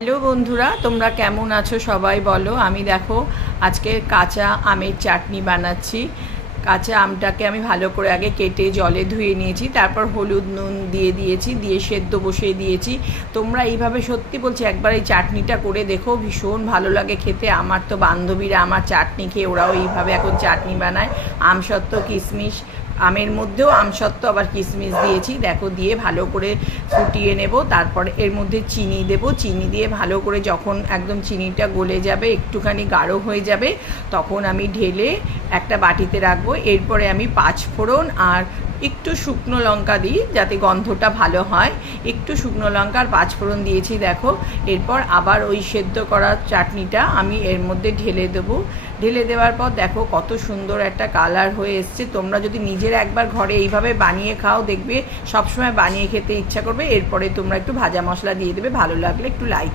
Hello বন্ধুরা, তোমরা কেমন আছো সবাই বলো। আমি দেখো আজকে কাঁচা আমের চাটনি বানাচ্ছি। কাঁচা আমটাকে আমি ভালো করে আগে কেটে জলে ধুয়ে নিয়েছি, তারপর হলুদ নুন দিয়েছি, দিয়ে সেদ্ধ বসিয়ে দিয়েছি। তোমরা এইভাবে সত্যি বলছি একবার এই চাটনিটা করে দেখো, ভীষণ ভালো লাগে খেতে। আমার তো বান্ধবীরা আমার চাটনি খেয়ে ওরাও এইভাবে এখন চাটনি বানায়। আমসত্ত্ব, কিশমিশ, আমের মধ্যেও আমসত্ত্ব আবার কিশমিশ দিয়েছি। দেখো দিয়ে ভালো করে ফুটিয়ে নেব। তারপরে এর মধ্যে চিনি দেব। চিনি দিয়ে ভালো করে যখন একদম চিনিটা গলে যাবে, একটুখানি গাঢ় হয়ে যাবে, তখন আমি ঢেলে একটা বাটিতে রাখবো। এরপরে আমি পাঁচফোড়ন আর একটু শুকনো লঙ্কা দিই যাতে গন্ধটা ভালো হয়। একটু শুকনো লঙ্কা আর পাঁচফোড়ন দিয়েছি দেখো। এরপর আবার ওই সেদ্ধ করা চাটনিটা আমি এর মধ্যে ঢেলে দেবো। ঢেলে দেওয়ার পর দেখো কত সুন্দর একটা কালার হয়ে এসছে। তোমরা যদি নিজেরা একবার ঘরে এইভাবে বানিয়ে খাও, দেখবে সবসময় বানিয়ে খেতে ইচ্ছা করবে। এরপরে তোমরা একটু ভাজা মশলা দিয়ে দেবে, ভালো লাগলে একটু লাইক